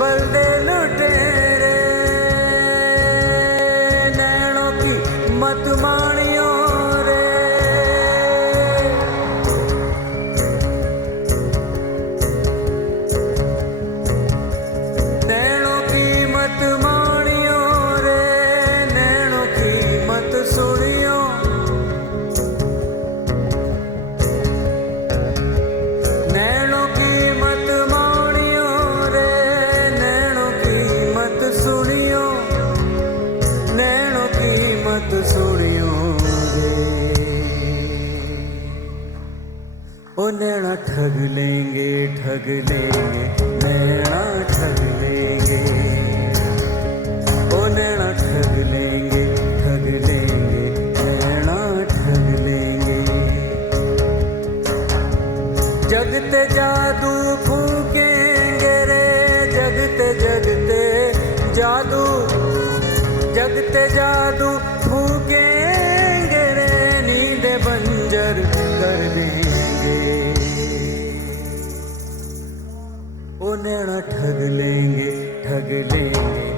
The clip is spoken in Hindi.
बल्दे लुटेरे नैनों की मत मानियो रे। नैनों की मत मानियो रे, नैनों की मत सुनियो। नैनों की मत मानियो रे, नैनों की मत सुनियो। नैनों की मत सुनियो रे। ओ नैना ठग लेंगे, ठग लेंगे, नैना ठग लेंगे। ओ नैना ठग लेंगे, ठग लेंगे, नैना ठग लेंगे। जगते जादू फूकेंगे रे, जगते जगते जादू, जगते जादू फूकेंगे रे, नींद बंजर कर देंगे। ओ नैना ठग लेंगे, ठग लेंगे,